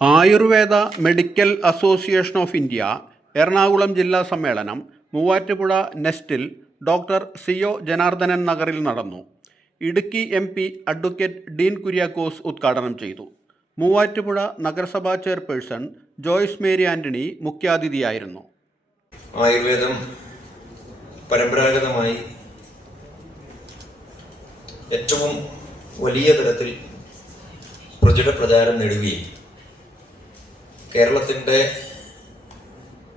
Ayurveda medical association of India Ernakulam ജില്ലാ സമ്മേളനം Muvattupuzha നെസ്റ്റിൽ doctor CO Janardhanan നഗറിൽ നടന്നു. ഇടുക്കി MP അഡ്വക്കേറ്റ് ഡീൻ കുര്യാക്കോസ് ഉദ്ഘാടനം ചെയ്തു. മൂവാറ്റുപുഴ നഗരസഭാ ചെയർപേഴ്സൺ ജോയ്സ് മേരി ആന്റണി മുഖ്യാതിഥിയായിരുന്നു. ആയുർവേദം പരമ്പരാഗതമായി ഏറ്റവും വലിയ തരത്തിൽ പ്രചാരം നേടുകയും കേരളത്തിൻ്റെ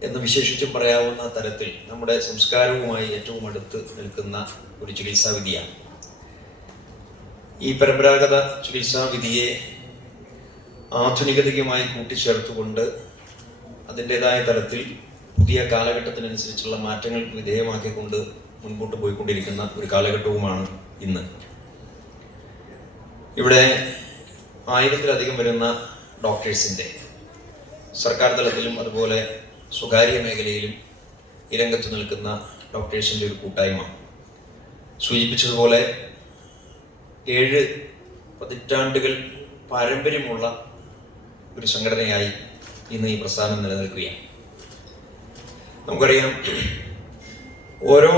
എന്ന് വിശേഷിച്ചും പറയാവുന്ന തരത്തിൽ നമ്മുടെ സംസ്കാരവുമായി ഏറ്റവും അടുത്ത് നിൽക്കുന്ന ഒരു ചികിത്സാവിധിയാണ്. ഈ പരമ്പരാഗത ചികിത്സാവിധിയെ ആധുനികതയുമായി കൂട്ടിച്ചേർത്തുകൊണ്ട് അതിൻ്റെതായ തലത്തിൽ പുതിയ കാലഘട്ടത്തിനനുസരിച്ചുള്ള മാറ്റങ്ങൾക്ക് വിധേയമാക്കിക്കൊണ്ട് മുൻപോട്ട് പോയിക്കൊണ്ടിരിക്കുന്ന ഒരു കാലഘട്ടവുമാണ് ഇന്ന്. ഇവിടെ 1000-ലധികം വരുന്ന ഡോക്ടേഴ്സിൻ്റെ സർക്കാർ തലത്തിലും അതുപോലെ സ്വകാര്യ മേഖലയിലും ഈ രംഗത്ത് നിൽക്കുന്ന ഡോക്ടേഴ്സിൻ്റെ ഒരു കൂട്ടായ്മ സൂചിപ്പിച്ചതുപോലെ 7 പതിറ്റാണ്ടുകൾ പാരമ്പര്യമുള്ള ഒരു സംഘടനയായി ഇന്ന് ഈ പ്രസ്ഥാനം നിലനിൽക്കുകയാണ്. നമുക്കറിയാം, ഓരോ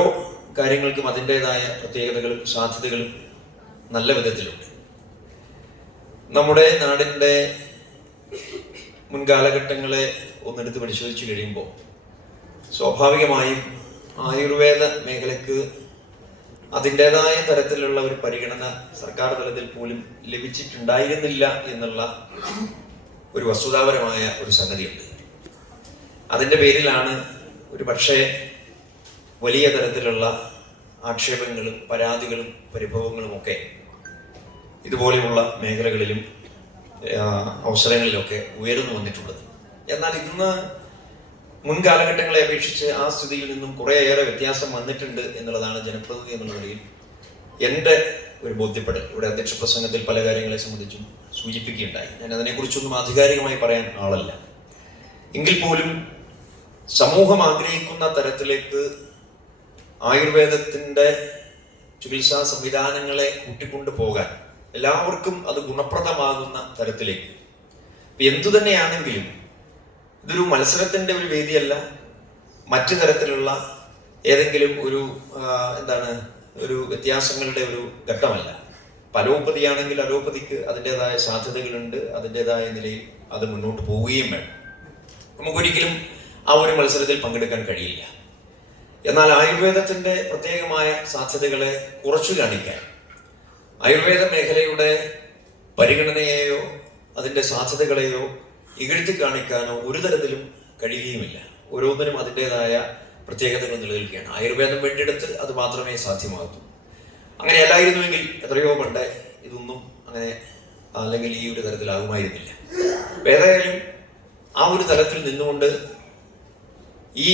കാര്യങ്ങൾക്കും അതിൻ്റെതായ പ്രത്യേകതകളും സാധ്യതകളും നല്ല വിധത്തിലുണ്ട്. നമ്മുടെ നാടിൻ്റെ മുൻകാലഘട്ടങ്ങളെ ഒന്നെടുത്ത് പരിശോധിച്ച് കഴിയുമ്പോൾ സ്വാഭാവികമായും ആയുർവേദ മേഖലയ്ക്ക് അതിൻ്റെതായ തരത്തിലുള്ള ഒരു പരിഗണന സർക്കാർ തലത്തിൽ പോലും ലഭിച്ചിട്ടുണ്ടായിരുന്നില്ല എന്നുള്ള ഒരു വസ്തുതാപരമായ ഒരു സംഗതിയുണ്ട്. അതിൻ്റെ പേരിലാണ് ഒരു പക്ഷേ വലിയ തരത്തിലുള്ള ആക്ഷേപങ്ങളും പരാതികളും പരിഭവങ്ങളുമൊക്കെ ഇതുപോലെയുള്ള മേഖലകളിലും അവസരങ്ങളിലൊക്കെ ഉയർന്നു വന്നിട്ടുള്ളത്. എന്നാൽ ഇന്ന് മുൻകാലഘട്ടങ്ങളെ അപേക്ഷിച്ച് ആ സ്ഥിതിയിൽ നിന്നും കുറേയേറെ വ്യത്യാസം വന്നിട്ടുണ്ട് എന്നുള്ളതാണ് ജനപ്രതിനിധി എന്നുള്ള നിലയിൽ എൻ്റെ ഒരു ബോധ്യപ്പെടൽ. ഇവിടെ അധ്യക്ഷ പ്രസംഗത്തിൽ പല കാര്യങ്ങളെ സംബന്ധിച്ചും സൂചിപ്പിക്കുകയുണ്ടായി. ഞാൻ അതിനെക്കുറിച്ചൊന്നും ആധികാരികമായി പറയാൻ ആളല്ല. എങ്കിൽ പോലും സമൂഹം ആഗ്രഹിക്കുന്ന തരത്തിലേക്ക് ആയുർവേദത്തിൻ്റെ ചികിത്സാ സംവിധാനങ്ങളെ കൂട്ടിക്കൊണ്ടു പോകാൻ എല്ലാവർക്കും അത് ഗുണപ്രദമാകുന്ന തരത്തിലേക്ക് എന്തു തന്നെയാണെങ്കിലും ഇതൊരു മത്സരത്തിൻ്റെ ഒരു വേദിയല്ല, മറ്റു തരത്തിലുള്ള ഏതെങ്കിലും ഒരു ഒരു വ്യത്യാസങ്ങളുടെ ഒരു ഘട്ടമല്ല. അലോപ്പതിയാണെങ്കിൽ അലോപ്പതിക്ക് അതിൻ്റെതായ സാധ്യതകളുണ്ട്, അതിൻ്റെതായ നിലയിൽ അത് മുന്നോട്ട് പോവുകയും വേണം. നമുക്കൊരിക്കലും ആ ഒരു മത്സരത്തിൽ പങ്കെടുക്കാൻ കഴിയില്ല. എന്നാൽ ആയുർവേദത്തിൻ്റെ പ്രത്യേകമായ സാധ്യതകളെ കുറച്ചു കാണിക്കാൻ ആയുർവേദ മേഖലയുടെ പരിഗണനയെയോ അതിൻ്റെ സാധ്യതകളെയോ ഇകഴ്ത്തി കാണിക്കാനോ ഒരു തരത്തിലും കഴിയുകയുമില്ല. ഓരോന്നിനും അതിൻ്റെതായ പ്രത്യേകതകൾ നിലനിൽക്കുകയാണ്. ആയുർവേദം വേണ്ടിയെടുത്ത് അത് മാത്രമേ സാധ്യമാകൂ. അങ്ങനെ അല്ലായിരുന്നുവെങ്കിൽ എത്രയോ പണ്ട് ഇതൊന്നും അങ്ങനെ അല്ലെങ്കിൽ ഈ ഒരു തരത്തിലാകുമായിരുന്നില്ല. ഏതായാലും ആ ഒരു തലത്തിൽ നിന്നുകൊണ്ട് ഈ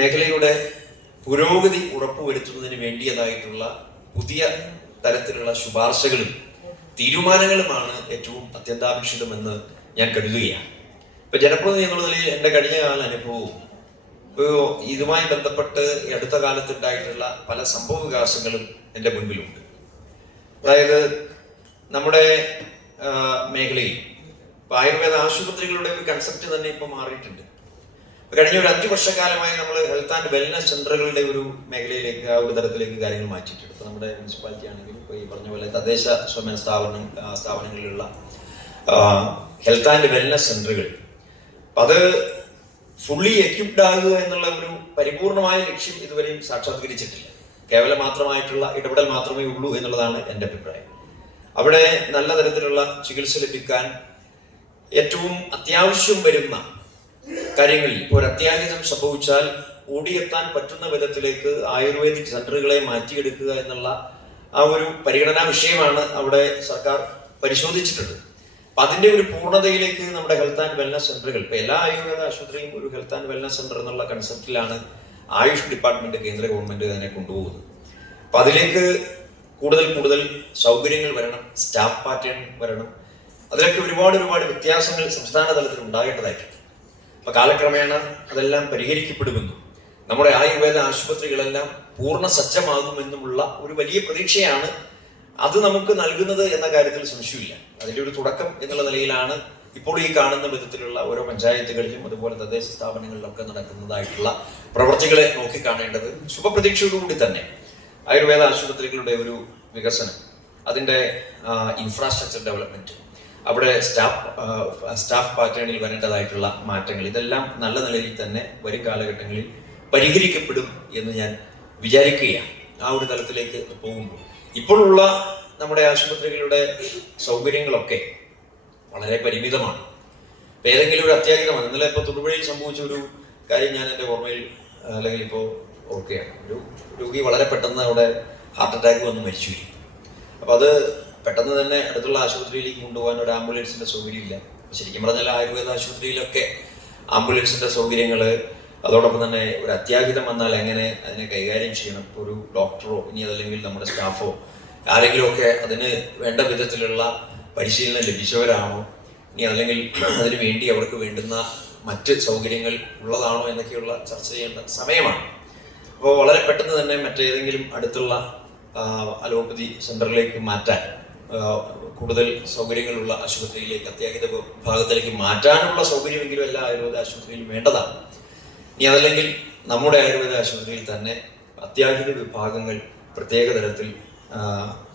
മേഖലയുടെ പുരോഗതി ഉറപ്പുവരുത്തുന്നതിന് വേണ്ടിയതായിട്ടുള്ള പുതിയ തരത്തിലുള്ള ശുപാർശകളും തീരുമാനങ്ങളുമാണ് ഏറ്റവും അത്യന്താപേക്ഷിതമെന്ന് ഞാൻ കരുതുകയാണ്. ഇപ്പൊ ജനപ്രതിനിധി എന്നുള്ള നിലയിൽ എൻ്റെ കഴിഞ്ഞ കാല അനുഭവവും ഇതുമായി ബന്ധപ്പെട്ട് അടുത്ത കാലത്തുണ്ടായിട്ടുള്ള പല സംഭവ വികാസങ്ങളും എൻ്റെ മുൻപിലുണ്ട്. അതായത് നമ്മുടെ മേഖലയിൽ ആയുർവേദ ആശുപത്രികളുടെ ഒരു കൺസെപ്റ്റ് തന്നെ ഇപ്പൊ മാറിയിട്ടുണ്ട്. കഴിഞ്ഞ ഒരു 5 വർഷക്കാലമായി നമ്മൾ ഹെൽത്ത് ആൻഡ് വെൽനസ് സെന്ററുകളുടെ ഒരു മേഖലയിലേക്ക് ആ ഒരു തരത്തിലേക്ക് കാര്യങ്ങൾ മാറ്റിയിട്ടുണ്ട്. ഇപ്പൊ നമ്മുടെ മുനിസിപ്പാലിറ്റി ആണെങ്കിലും ഇപ്പോൾ ഈ പറഞ്ഞ പോലെ തദ്ദേശ സ്വയംഭരണ സ്ഥാപനങ്ങളിലുള്ള ഹെൽത്ത് ആൻഡ് വെൽനസ് സെന്ററുകൾ, അത് ഫുള്ളി എക്യുപ്ഡ് ആകുക എന്നുള്ള ഒരു പരിപൂർണമായ ലക്ഷ്യം ഇതുവരെയും സാക്ഷാത്കരിച്ചിട്ടില്ല. കേവലം മാത്രമായിട്ടുള്ള ഇടപെടൽ മാത്രമേ ഉള്ളൂ എന്നുള്ളതാണ് എൻ്റെ അഭിപ്രായം. അവിടെ നല്ല തരത്തിലുള്ള ചികിത്സ ലഭിക്കാൻ ഏറ്റവും അത്യാവശ്യം വരുന്ന കാര്യങ്ങളിൽ ഒരു അത്യാഹിതം സംഭവിച്ചാൽ ഓടിയെത്താൻ പറ്റുന്ന വിധത്തിലേക്ക് ആയുർവേദിക് സെന്ററുകളെ മാറ്റിയെടുക്കുക എന്നുള്ള ആ ഒരു പരിഗണനാ വിഷയമാണ് അവിടെ സർക്കാർ പരിശോധിച്ചിട്ടുള്ളത്. അപ്പൊ അതിന്റെ ഒരു പൂർണ്ണതയിലേക്ക് നമ്മുടെ ഹെൽത്ത് ആൻഡ് വെൽനസ് സെന്ററുകൾ, ഇപ്പൊ എല്ലാ ആയുർവേദ ആശുപത്രിയും ഒരു ഹെൽത്ത് ആൻഡ് വെൽനസ് സെന്റർ എന്നുള്ള കൺസെപ്റ്റിലാണ് ആയുഷ് ഡിപ്പാർട്ട്മെന്റ്, കേന്ദ്ര ഗവൺമെന്റ് അതിനെ കൊണ്ടുപോകുന്നത്. അപ്പൊ അതിലേക്ക് കൂടുതൽ സൗകര്യങ്ങൾ വരണം, സ്റ്റാഫ് പാറ്റേൺ വരണം. അതിലൊക്കെ ഒരുപാട് വ്യത്യാസങ്ങൾ സംസ്ഥാന തലത്തിൽ ഉണ്ടാകേണ്ടതായിട്ടുണ്ട്. അപ്പൊ കാലക്രമേണ അതെല്ലാം പരിഹരിക്കപ്പെടുമെന്നും നമ്മുടെ ആയുർവേദ ആശുപത്രികളെല്ലാം പൂർണ്ണ സജ്ജമാകുമെന്നുമുള്ള ഒരു വലിയ പ്രതീക്ഷയാണ് അത് നമുക്ക് നൽകുന്നത് എന്ന കാര്യത്തിൽ സംശയമില്ല. അതിൻ്റെ ഒരു തുടക്കം എന്നുള്ള നിലയിലാണ് ഇപ്പോൾ ഈ കാണുന്ന വിധത്തിലുള്ള ഓരോ പഞ്ചായത്തുകളിലും അതുപോലെ തദ്ദേശ സ്ഥാപനങ്ങളിലൊക്കെ നടക്കുന്നതായിട്ടുള്ള പ്രവർത്തികളെ നോക്കിക്കാണേണ്ടത് ശുഭപ്രതീക്ഷയോടുകൂടി തന്നെ ആയുർവേദ ആശുപത്രികളുടെ ഒരു വികസനം, അതിൻ്റെ ഇൻഫ്രാസ്ട്രക്ചർ ഡെവലപ്മെന്റ്, അവിടെ സ്റ്റാഫ് പാറ്റേണിൽ വരേണ്ടതായിട്ടുള്ള മാറ്റങ്ങൾ, ഇതെല്ലാം നല്ല നിലയിൽ തന്നെ വരും കാലഘട്ടങ്ങളിൽ പരിഹരിക്കപ്പെടും എന്ന് ഞാൻ വിചാരിക്കുകയാണ്. ആ ഒരു തലത്തിലേക്ക് പോകുമ്പോൾ ഇപ്പോഴുള്ള നമ്മുടെ ആശുപത്രികളുടെ സൗകര്യങ്ങളൊക്കെ വളരെ പരിമിതമാണ്. ഇപ്പം ഏതെങ്കിലും ഒരു അത്യാഹിതമാണ്, ഇന്നലെ ഇപ്പോൾ തൊടുപുഴയിൽ സംഭവിച്ച ഒരു കാര്യം ഞാൻ എൻ്റെ ഓർമ്മയിൽ അല്ലെങ്കിൽ ഇപ്പോൾ ഓർക്കുകയാണ്. ഒരു രോഗി വളരെ പെട്ടെന്ന് അവിടെ ഹാർട്ട് അറ്റാക്ക് വന്ന് മരിച്ചുപോയി. അപ്പം അത് പെട്ടെന്ന് തന്നെ അടുത്തുള്ള ആശുപത്രിയിലേക്ക് കൊണ്ടുപോകാൻ ഒരു ആംബുലൻസിൻ്റെ സൗകര്യമില്ല. ശരിക്കും പറഞ്ഞാൽ ആയുർവേദ ആശുപത്രിയിലൊക്കെ ആംബുലൻസിൻ്റെ സൗകര്യങ്ങൾ, അതോടൊപ്പം തന്നെ ഒരു അത്യാഹിതം വന്നാൽ എങ്ങനെ അതിനെ കൈകാര്യം ചെയ്യണം, ഒരു ഡോക്ടറോ ഇനി അതല്ലെങ്കിൽ നമ്മുടെ സ്റ്റാഫോ ആരെങ്കിലുമൊക്കെ അതിന് വേണ്ട വിധത്തിലുള്ള പരിശീലനം ലഭിച്ചവരാണോ, ഇനി അല്ലെങ്കിൽ അതിന് വേണ്ടി അവർക്ക് വേണ്ടുന്ന മറ്റ് സൗകര്യങ്ങൾ ഉള്ളതാണോ എന്നൊക്കെയുള്ള ചർച്ച ചെയ്യേണ്ട സമയമാണ്. അപ്പോൾ വളരെ പെട്ടെന്ന് തന്നെ മറ്റേതെങ്കിലും അടുത്തുള്ള അലോപ്പതി സെൻ്ററിലേക്ക് മാറ്റാൻ, കൂടുതൽ സൗകര്യങ്ങളുള്ള ആശുപത്രിയിലേക്ക്, അത്യാഹിത വിഭാഗത്തിലേക്ക് മാറ്റാനുള്ള സൗകര്യമെങ്കിലും എല്ലാ ആയുർവേദ ആശുപത്രിയിലും വേണ്ടതാണ്. ഇനി അതല്ലെങ്കിൽ നമ്മുടെ ആയുർവേദ ആശുപത്രിയിൽ തന്നെ അത്യാഹിത വിഭാഗങ്ങൾ പ്രത്യേക തരത്തിൽ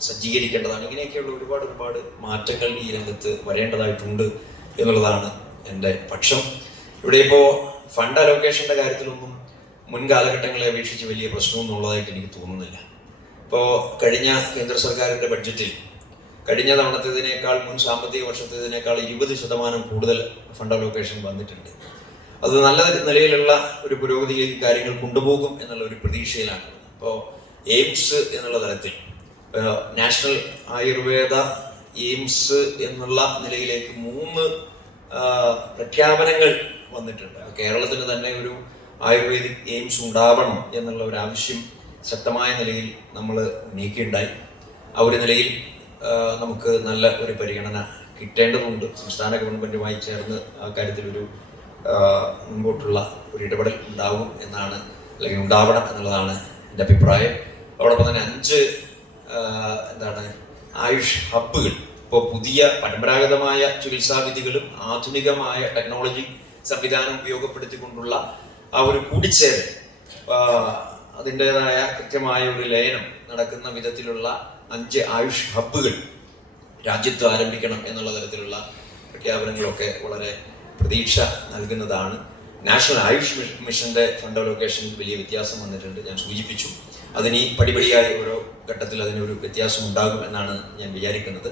സജ്ജീകരിക്കേണ്ടതാണ്. ഇങ്ങനെയൊക്കെയുള്ള ഒരുപാട് മാറ്റങ്ങൾ ഈ രംഗത്ത് വരേണ്ടതായിട്ടുണ്ട് എന്നുള്ളതാണ് എൻ്റെ പക്ഷം. ഇവിടെ ഇപ്പോൾ ഫണ്ട് അലോക്കേഷൻ്റെ കാര്യത്തിലൊന്നും മുൻകാലഘട്ടങ്ങളെ അപേക്ഷിച്ച് വലിയ പ്രശ്നമൊന്നും ഉള്ളതായിട്ട് എനിക്ക് തോന്നുന്നില്ല. ഇപ്പോൾ കഴിഞ്ഞ കേന്ദ്ര സർക്കാരിൻ്റെ ബഡ്ജറ്റിൽ കഴിഞ്ഞ തവണത്തേതിനേക്കാൾ മുൻ സാമ്പത്തിക വർഷത്തേതിനേക്കാൾ 20% കൂടുതൽ ഫണ്ട് അലോക്കേഷൻ വന്നിട്ടുണ്ട്. അത് നല്ല നിലയിലുള്ള ഒരു പുരോഗതിയിലേക്ക് കാര്യങ്ങൾ കൊണ്ടുപോകും എന്നുള്ള ഒരു പ്രതീക്ഷയിലാണ്. ഇപ്പോൾ എയിംസ് എന്നുള്ള തലത്തിൽ നാഷണൽ ആയുർവേദ എയിംസ് എന്നുള്ള നിലയിലേക്ക് 3 പ്രഖ്യാപനങ്ങൾ വന്നിട്ടുണ്ട്. കേരളത്തിന് തന്നെ ഒരു ആയുർവേദിക് എയിംസ് ഉണ്ടാവണം എന്നുള്ള ഒരു ആവശ്യം ശക്തമായ നിലയിൽ നമ്മൾ നീക്കിയുണ്ടായി. ആ ഒരു നിലയിൽ നമുക്ക് നല്ല ഒരു പരിഗണന കിട്ടേണ്ടതുണ്ട്. സംസ്ഥാന ഗവൺമെൻറ്റുമായി ചേർന്ന് ആ കാര്യത്തിലൊരു മുൻപോട്ടുള്ള ഒരു ഇടപെടൽ ഉണ്ടാവും എന്നാണ്, അല്ലെങ്കിൽ ഉണ്ടാവണം എന്നുള്ളതാണ് എൻ്റെ അഭിപ്രായം. അതോടൊപ്പം തന്നെ 5 ആയുഷ് ഹബ്ബുകൾ, ഇപ്പോൾ പുതിയ പരമ്പരാഗതമായ ചികിത്സാവിധികളും ആധുനികമായ ടെക്നോളജി സംവിധാനം ഉപയോഗപ്പെടുത്തിക്കൊണ്ടുള്ള ആ ഒരു കൂടിച്ചേരൽ, അതിൻ്റെതായ കൃത്യമായ ഒരു ലയനം നടക്കുന്ന വിധത്തിലുള്ള 5 ആയുഷ് ഹബ്ബുകൾ രാജ്യത്ത് ആരംഭിക്കണം എന്നുള്ള തരത്തിലുള്ള പ്രഖ്യാപനങ്ങളൊക്കെ വളരെ പ്രതീക്ഷ നൽകുന്നതാണ്. നാഷണൽ ആയുഷ് മിഷന്റെ ഫണ്ട് അലോക്കേഷനിൽ വലിയ വ്യത്യാസം വന്നിട്ടുണ്ട്, ഞാൻ സൂചിപ്പിച്ചു. അതിനി പടിപടിയായി ഓരോ ഘട്ടത്തിൽ അതിനൊരു വ്യത്യാസം ഉണ്ടാകും എന്നാണ് ഞാൻ വിചാരിക്കുന്നത്.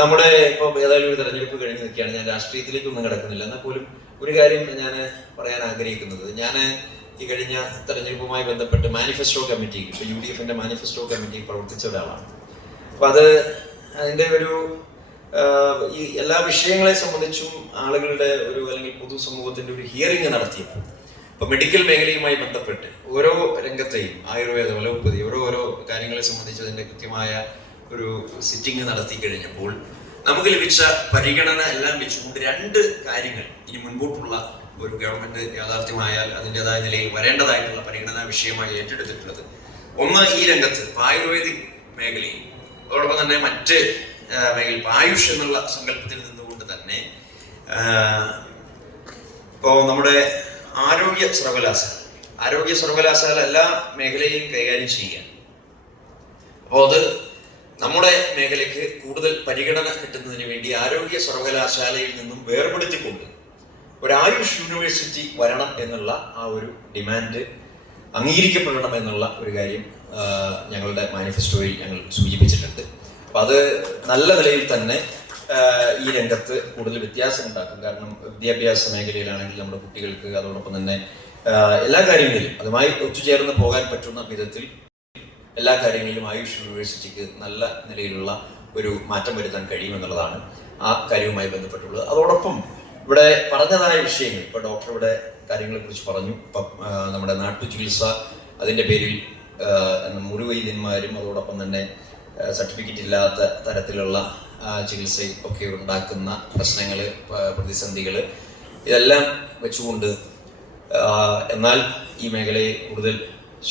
നമ്മുടെ ഇപ്പോൾ ഏതായാലും ഒരു തെരഞ്ഞെടുപ്പ് കഴിഞ്ഞ് നിൽക്കുകയാണ്. ഞാൻ രാഷ്ട്രീയത്തിലേക്കൊന്നും കിടക്കുന്നില്ല. എന്നാൽ പോലും ഒരു കാര്യം ഞാൻ പറയാൻ ആഗ്രഹിക്കുന്നത്, ഞാൻ ഈ കഴിഞ്ഞ തെരഞ്ഞെടുപ്പുമായി ബന്ധപ്പെട്ട് മാനിഫെസ്റ്റോ കമ്മിറ്റിയിൽ, ഇപ്പോൾ UDFന്റെ മാനിഫെസ്റ്റോ കമ്മിറ്റിയിൽ പ്രവർത്തിച്ച ഒരാളാണ്. അപ്പോൾ അതിൻ്റെ ഒരു ഈ എല്ലാ വിഷയങ്ങളെ സംബന്ധിച്ചും ആളുകളുടെ ഒരു അല്ലെങ്കിൽ പൊതുസമൂഹത്തിന്റെ ഒരു ഹിയറിംഗ് നടത്തിയപ്പോൾ, ഇപ്പോൾ മെഡിക്കൽ മേഖലയുമായി ബന്ധപ്പെട്ട് ഓരോ രംഗത്തെയും ആയുർവേദ, അലോപ്പതി ഓരോ കാര്യങ്ങളെ സംബന്ധിച്ച് അതിൻ്റെ കൃത്യമായ ഒരു സിറ്റിംഗ് നടത്തി കഴിഞ്ഞപ്പോൾ നമുക്ക് ലഭിച്ച പരിഗണന എല്ലാം വെച്ചുകൊണ്ട് 2 കാര്യങ്ങൾ ഇനി മുൻപോട്ടുള്ള ഒരു ഗവൺമെന്റ് യാഥാർത്ഥ്യമായാൽ അതിൻ്റെതായ നിലയിൽ വരേണ്ടതായിട്ടുള്ള പരിഗണനാ വിഷയമായി ഏറ്റെടുത്തിട്ടുള്ളത്. ഒന്ന്, ഈ രംഗത്ത് ആയുർവേദിക് മേഖലയിൽ, അതോടൊപ്പം തന്നെ മറ്റ് മേഖല ആയുഷ് എന്നുള്ള സങ്കല്പത്തിൽ നിന്നുകൊണ്ട് തന്നെ ഇപ്പോൾ നമ്മുടെ ആരോഗ്യ സർവകലാശാല എല്ലാ മേഖലയെയും കൈകാര്യം ചെയ്യുക. അപ്പോൾ അത് നമ്മുടെ മേഖലയ്ക്ക് കൂടുതൽ പരിഗണന കിട്ടുന്നതിന് വേണ്ടി ആരോഗ്യ സർവകലാശാലയിൽ നിന്നും വേർപെടുത്തിക്കൊണ്ട് ഒരു ആയുഷ് യൂണിവേഴ്സിറ്റി വരണം എന്നുള്ള ആ ഒരു ഡിമാൻഡ് അംഗീകരിക്കപ്പെടണം എന്നുള്ള ഒരു കാര്യം ഞങ്ങളുടെ മാനിഫെസ്റ്റോയിൽ ഞങ്ങൾ സൂചിപ്പിച്ചിട്ടുണ്ട്. അപ്പം അത് നല്ല നിലയിൽ തന്നെ ഈ രംഗത്ത് കൂടുതൽ വ്യത്യാസം ഉണ്ടാക്കും. കാരണം വിദ്യാഭ്യാസ മേഖലയിലാണെങ്കിൽ നമ്മുടെ കുട്ടികൾക്ക്, അതോടൊപ്പം തന്നെ എല്ലാ കാര്യങ്ങളിലും അതുമായി ഒത്തുചേർന്ന് പോകാൻ പറ്റുന്ന വിധത്തിൽ എല്ലാ കാര്യങ്ങളിലും ആയുഷ് യൂണിവേഴ്സിറ്റിക്ക് നല്ല നിലയിലുള്ള ഒരു മാറ്റം വരുത്താൻ കഴിയുമെന്നുള്ളതാണ് ആ കാര്യവുമായി ബന്ധപ്പെട്ടുള്ളത്. അതോടൊപ്പം ഇവിടെ പറഞ്ഞതായ വിഷയങ്ങൾ, ഇപ്പോൾ ഡോക്ടർ ഇവിടെ കാര്യങ്ങളെ കുറിച്ച് പറഞ്ഞു. ഇപ്പം നമ്മുടെ നാട്ടുചികിത്സ, അതിൻ്റെ പേരിൽ മുറിവൈദ്യന്മാരും അതോടൊപ്പം തന്നെ സർട്ടിഫിക്കറ്റ് ഇല്ലാത്ത തരത്തിലുള്ള ചികിത്സ ഒക്കെ ഉണ്ടാക്കുന്ന പ്രശ്നങ്ങൾ, പ്രതിസന്ധികൾ, ഇതെല്ലാം വെച്ചുകൊണ്ട് എന്നാൽ ഈ മേഖലയെ കൂടുതൽ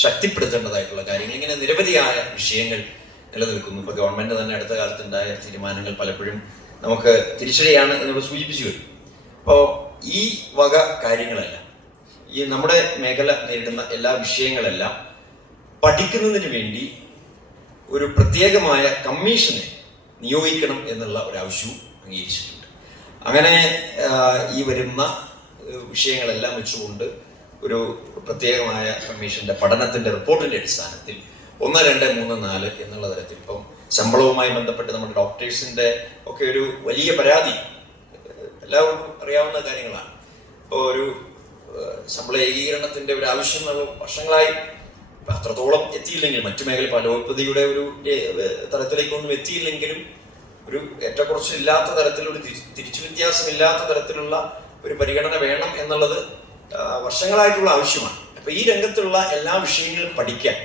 ശക്തിപ്പെടുത്തേണ്ടതായിട്ടുള്ള കാര്യങ്ങൾ, ഇങ്ങനെ നിരവധിയായ വിഷയങ്ങൾ നിലനിൽക്കുന്നു. ഇപ്പോൾ ഗവൺമെൻറ് തന്നെ അടുത്ത കാലത്തുണ്ടായ തീരുമാനങ്ങൾ പലപ്പോഴും നമുക്ക് തിരിച്ചടിയാണ് എന്നുള്ളത് സൂചിപ്പിച്ചു വരും. അപ്പോൾ ഈ വക കാര്യങ്ങളെല്ലാം, ഈ നമ്മുടെ മേഖല നേരിടുന്ന എല്ലാ വിഷയങ്ങളെല്ലാം പഠിക്കുന്നതിന് വേണ്ടി ഒരു പ്രത്യേകമായ കമ്മീഷനെ നിയോഗിക്കണം എന്നുള്ള ഒരു ആവശ്യവും അംഗീകരിച്ചിട്ടുണ്ട്. അങ്ങനെ ഈ വരുന്ന വിഷയങ്ങളെല്ലാം വെച്ചുകൊണ്ട് ഒരു പ്രത്യേകമായ കമ്മീഷന്റെ പഠനത്തിന്റെ റിപ്പോർട്ടിന്റെ അടിസ്ഥാനത്തിൽ 1, 2, 3, 4 എന്നുള്ള തരത്തിൽ ഇപ്പം ശമ്പളവുമായി ബന്ധപ്പെട്ട് നമ്മുടെ ഡോക്ടേഴ്സിന്റെ ഒക്കെ ഒരു വലിയ പരാതി എല്ലാവർക്കും അറിയാവുന്ന കാര്യങ്ങളാണ്. ഇപ്പോൾ ഒരു ശമ്പള ഏകീകരണത്തിന്റെ ഒരു ആവശ്യം വർഷങ്ങളായി അത്രത്തോളം എത്തിയില്ലെങ്കിൽ, മറ്റു മേഖല പലോപതിയുടെ ഒരു തലത്തിലേക്കൊന്നും എത്തിയില്ലെങ്കിലും ഒരു ഏറ്റക്കുറച്ചില്ലാത്ത തരത്തിലൊരു തിരിച്ചു വ്യത്യാസമില്ലാത്ത തരത്തിലുള്ള ഒരു പരിഗണന വേണം എന്നുള്ളത് വർഷങ്ങളായിട്ടുള്ള ആവശ്യമാണ്. അപ്പൊ ഈ രംഗത്തുള്ള എല്ലാ വിഷയങ്ങളും പഠിക്കാൻ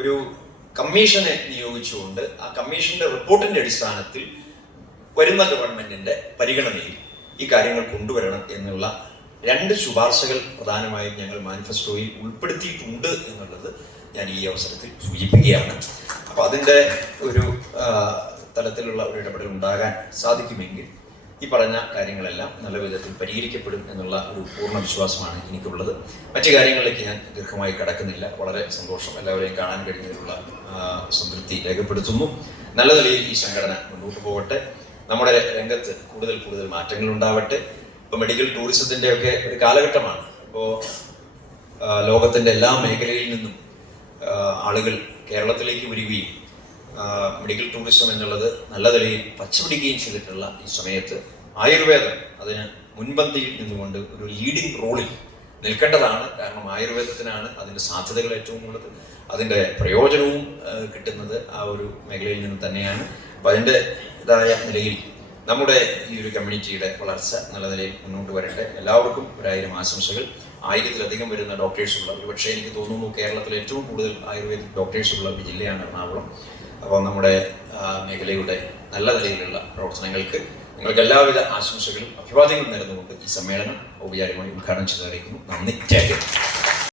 ഒരു കമ്മീഷനെ നിയോഗിച്ചുകൊണ്ട് ആ കമ്മീഷന്റെ റിപ്പോർട്ടിന്റെ അടിസ്ഥാനത്തിൽ വരുന്ന ഗവൺമെന്റിന്റെ പരിഗണനയിൽ ഈ കാര്യങ്ങൾ കൊണ്ടുവരണം എന്നുള്ള 2 ശുപാർശകൾ പ്രധാനമായും ഞങ്ങൾ മാനിഫെസ്റ്റോയിൽ ഉൾപ്പെടുത്തിയിട്ടുണ്ട് എന്നുള്ളത് ഞാൻ ഈ അവസരത്തിൽ സൂചിപ്പിക്കുകയാണ്. അപ്പൊ അതിന്റെ ഒരു തലത്തിലുള്ള ഒരു ഇടപെടൽ ഉണ്ടാകാൻ സാധിക്കുമെങ്കിൽ ഈ പറഞ്ഞ കാര്യങ്ങളെല്ലാം നല്ല വിധത്തിൽ പരിഹരിക്കപ്പെടും എന്നുള്ള ഒരു പൂർണ്ണ വിശ്വാസമാണ് എനിക്കുള്ളത്. മറ്റു കാര്യങ്ങളിലേക്ക് ഞാൻ ദീർഘമായി കടക്കുന്നില്ല. വളരെ സന്തോഷം, എല്ലാവരെയും കാണാൻ കഴിഞ്ഞതിലുള്ള സംതൃപ്തി രേഖപ്പെടുത്തുന്നു. നല്ല നിലയിൽ ഈ സംഘടന മുന്നോട്ട് പോകട്ടെ. നമ്മുടെ രംഗത്ത് കൂടുതൽ കൂടുതൽ മാറ്റങ്ങൾ ഉണ്ടാവട്ടെ. ഇപ്പോൾ മെഡിക്കൽ ടൂറിസത്തിന്റെ ഒക്കെ ഒരു കാലഘട്ടമാണ്. ഇപ്പോൾ ലോകത്തിന്റെ എല്ലാ മേഖലയിൽ നിന്നും ആളുകൾ കേരളത്തിലേക്ക് വരികയും മെഡിക്കൽ ടൂറിസം എന്നുള്ളത് നല്ല നിലയിൽ പച്ചപിടിക്കുകയും ചെയ്തിട്ടുള്ള ഈ സമയത്ത് ആയുർവേദം അതിന് മുൻപന്തിയിൽ നിന്നുകൊണ്ട് ഒരു ലീഡിംഗ് റോളിൽ നിൽക്കേണ്ടതാണ്. കാരണം ആയുർവേദത്തിനാണ് അതിൻ്റെ സാധ്യതകൾ ഏറ്റവും ഉള്ളത്, അതിൻ്റെ പ്രയോജനവും കിട്ടുന്നത് ആ ഒരു മേഖലയിൽ നിന്ന് തന്നെയാണ്. അപ്പം അതിൻ്റെതായ നിലയിൽ നമ്മുടെ ഈ ഒരു കമ്മ്യൂണിറ്റിയുടെ വളർച്ച നല്ല നിലയിൽ മുന്നോട്ട് വരട്ടെ. എല്ലാവർക്കും 1000 ആശംസകൾ. 1000-ലധികം വരുന്ന ഡോക്ടേഴ്സുള്ള, ഒരുപക്ഷെ എനിക്ക് തോന്നുന്നു കേരളത്തിൽ ഏറ്റവും കൂടുതൽ ആയുർവേദിക് ഡോക്ടേഴ്സുള്ള ഒരു ജില്ലയാണ് എറണാകുളം. അപ്പോൾ നമ്മുടെ മേഖലയുടെ നല്ല നിലയിലുള്ള പ്രവർത്തനങ്ങൾക്ക് നിങ്ങൾക്ക് എല്ലാവിധ ആശംസകളും അഭിവാദ്യങ്ങളും നേർന്നുകൊണ്ട് ഈ സമ്മേളനം ഔപചാരികമായി ഉദ്ഘാടനം ചെയ്തറിയിക്കുന്നു. നന്ദി.